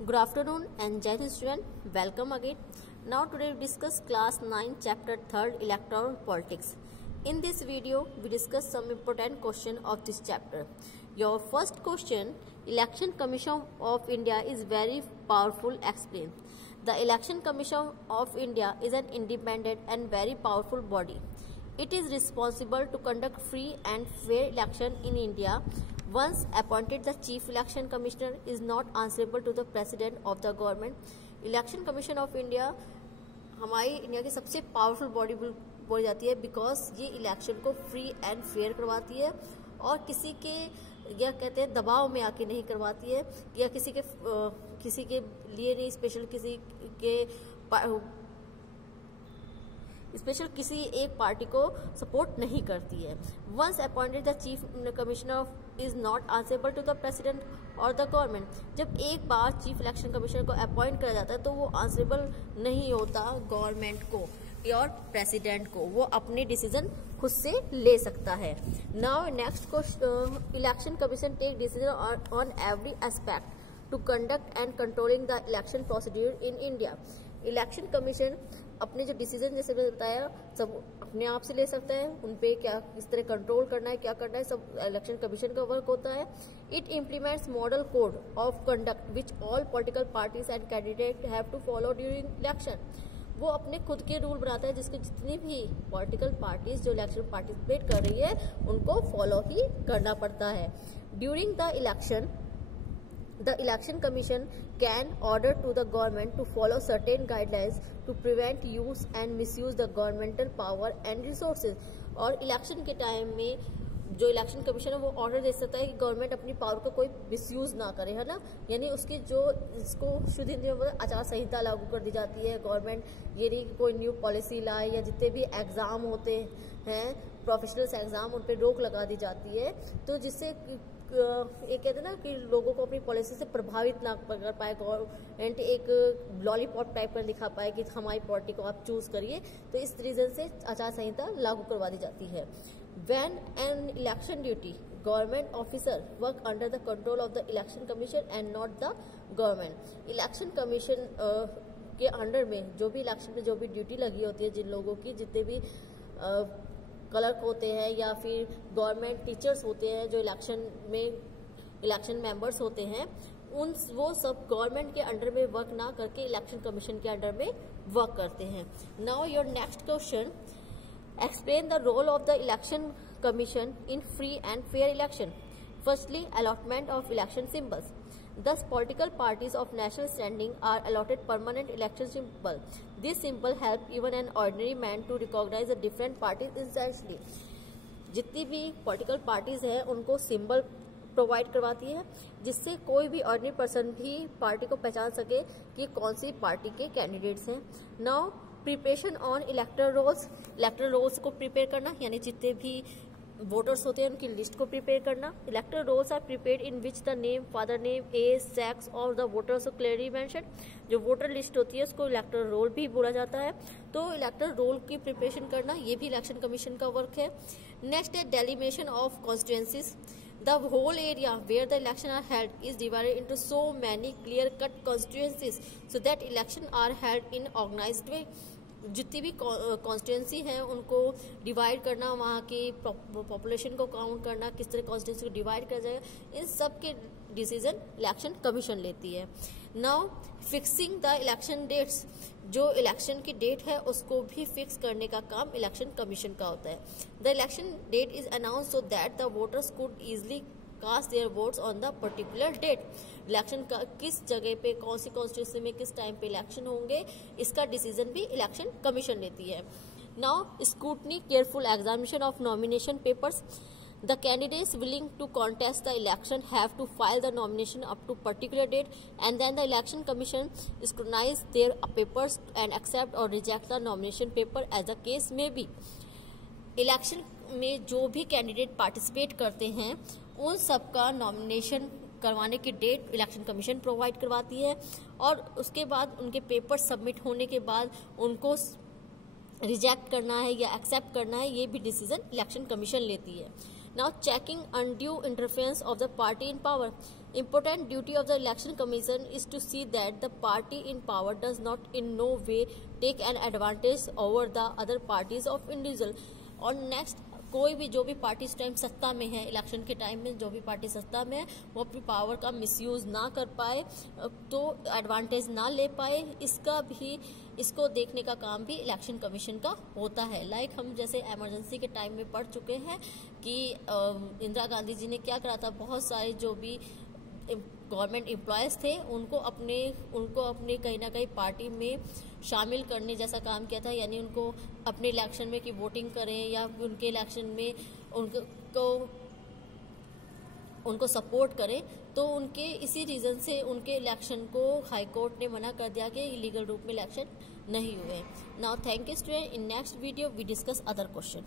Good afternoon and Jai Hind student, welcome again. Now today we discuss class 9 chapter 3rd electoral politics. In this video we discuss some important question of this chapter. Your first question, Election Commission of India is very powerful, explain. The Election Commission of India is an independent and very powerful body. It is responsible to conduct free and fair election in India. Once appointed, the Chief Election Commissioner is not answerable to the President of the government. Election Commission of India हमारी India की सबसे powerful body बोली जाती है because ये election को free and fair करवाती है और किसी के या कहते हैं दबाव में आके नहीं करवाती है या किसी के लिए नहीं स्पेशल किसी एक पार्टी को सपोर्ट नहीं करती है. Once appointed the chief commissioner is not answerable to the president और द गवर्नमेंट. जब एक बार चीफ इलेक्शन कमिश्नर को अपॉइंट करा जाता है तो वो आंसरेबल नहीं होता गवर्नमेंट को और प्रेसिडेंट को, वो अपने डिसीजन खुद से ले सकता है. Now next question, election commission take decision on every aspect to conduct and controlling the election procedure in India. Election commission अपने जो डिसीजन जैसे मैंने बताया सब अपने आप से ले सकता है, उन पे क्या किस तरह कंट्रोल करना है क्या करना है सब इलेक्शन कमीशन का वर्क होता है. It implements model code of conduct which all political parties and candidate have to follow during election. वो अपने खुद के रूल बनाता है जिसके जितनी भी पॉलिटिकल पार्टीज जो इलेक्शन पार्टिसिपेट कर रही है उनको फॉलो ही करना पड़ता है. During the election the election commission can order to the government to follow certain guidelines to prevent use and misuse the governmental power and resources. और इलेक्शन के टाइम में जो इलेक्शन कमीशन है वो ऑर्डर दे सकता है कि गवर्नमेंट अपनी पावर का कोई मिसयूज ना करे, है ना. यानी उसकी जो इसको शुद्ध हिंदी में आचार संहिता लागू कर दी जाती है. गवर्नमेंट ये नहीं कोई न्यू पॉलिसी लाए या जितने भी एग्जाम होते हैं प्रोफेशनल्स एग्जाम उन पर रोक लगा दी जाती है तो जिससे ये कहते हैं ना कि लोगों को अपनी पॉलिसी से प्रभावित ना कर पाए, गवर्नमेंट एक लॉलीपॉप टाइप का दिखा पाए कि हमारी पार्टी को आप चूज करिए, तो इस रीजन से आचार संहिता लागू करवा दी जाती है. When an election duty government officer work under the control of the election commission and not the government. Election commission के अंडर में जो भी इलेक्शन में जो भी ड्यूटी लगी होती है जिन लोगों की जितने भी क्लर्क होते हैं या फिर गवर्नमेंट टीचर्स होते हैं जो इलेक्शन मेंबर्स होते हैं वो सब गवर्नमेंट के अंडर में वर्क ना करके इलेक्शन कमीशन के अंडर में वर्क करते हैं. Now your next question, explain the role of the election commission in free and fair election. Firstly, allotment of election symbols. Thus, political parties of national standing are allotted permanent election symbol. This symbol help even an ordinary man to recognize the different parties instantly. जितनी भी political parties हैं उनको symbol provide करवाती है जिससे कोई भी ordinary person भी पार्टी को पहचान सके कि कौन सी पार्टी के कैंडिडेट्स हैं. Now preparation on electoral rolls. Electoral rolls को प्रिपेयर करना यानी जितने भी वोटर्स होते हैं उनकी लिस्ट को प्रिपेयर करना. Electoral rolls are prepared in which the name, father name, age, sex और द वोटर्स क्लियरली मेंशन. जो वोटर लिस्ट होती है उसको इलेक्टोरल रोल भी बोला जाता है. तो इलेक्टोरल रोल की प्रिपरेशन करना ये भी इलेक्शन कमीशन का वर्क है. नेक्स्ट है delimitation of constituencies. The whole area where the election are held is divided into so many clear-cut constituencies so that election are held in organized way. जितनी भी constituency हैं उनको divide करना, वहाँ की पॉपुलेशन को काउंट करना, किस तरह कॉन्स्टिट्यूंसी को डिवाइड किया जाएगा, इन सब के डिसीजन इलेक्शन कमीशन लेती है. Now fixing the election dates. जो इलेक्शन की डेट है उसको भी फिक्स करने का काम इलेक्शन कमीशन का होता है. The election date is announce so that the voters could easily cast their votes on the particular date. Election का किस जगह पे कौन सी कॉन्स्टिट्यूंसी में किस टाइम पे इलेक्शन होंगे इसका डिसीजन भी इलेक्शन कमीशन लेती है. Now scrutiny, careful examination of nomination papers. The candidates willing to contest the election have to file the nomination up to particular date and then the election commission scrutinize their papers and accept or reject the nomination paper as the case may be. Election में जो भी candidate participate करते हैं उन सबका nomination करवाने की date election commission provide करवाती है और उसके बाद उनके पेपर सबमिट होने के बाद उनको रिजेक्ट करना है या एक्सेप्ट करना है ये भी डिसीजन इलेक्शन कमीशन लेती है. Now checking undue interference of the party in power. Important duty of the Election Commission is to see that the party in power does not in no way take an advantage over the other parties of individual. और next, कोई भी जो भी party इस time सत्ता में है, election के टाइम में जो भी पार्टी सत्ता में है वो अपनी पावर का मिसयूज ना कर पाए, तो एडवांटेज ना ले पाए, इसको देखने का काम भी इलेक्शन कमीशन का होता है। लाइक हम जैसे इमरजेंसी के टाइम में पढ़ चुके हैं कि इंदिरा गांधी जी ने क्या करा था, बहुत सारे जो भी गवर्नमेंट एम्प्लॉयज़ थे उनको अपने कहीं ना कहीं पार्टी में शामिल करने जैसा काम किया था, यानी उनको अपने इलेक्शन में कि वोटिंग करें या उनके इलेक्शन में उनको सपोर्ट करें। तो उनके इसी रीज़न से उनके इलेक्शन को हाई कोर्ट ने मना कर दिया कि इलीगल रूप में इलेक्शन नहीं हुए। Now thank you student, in next video we discuss other question.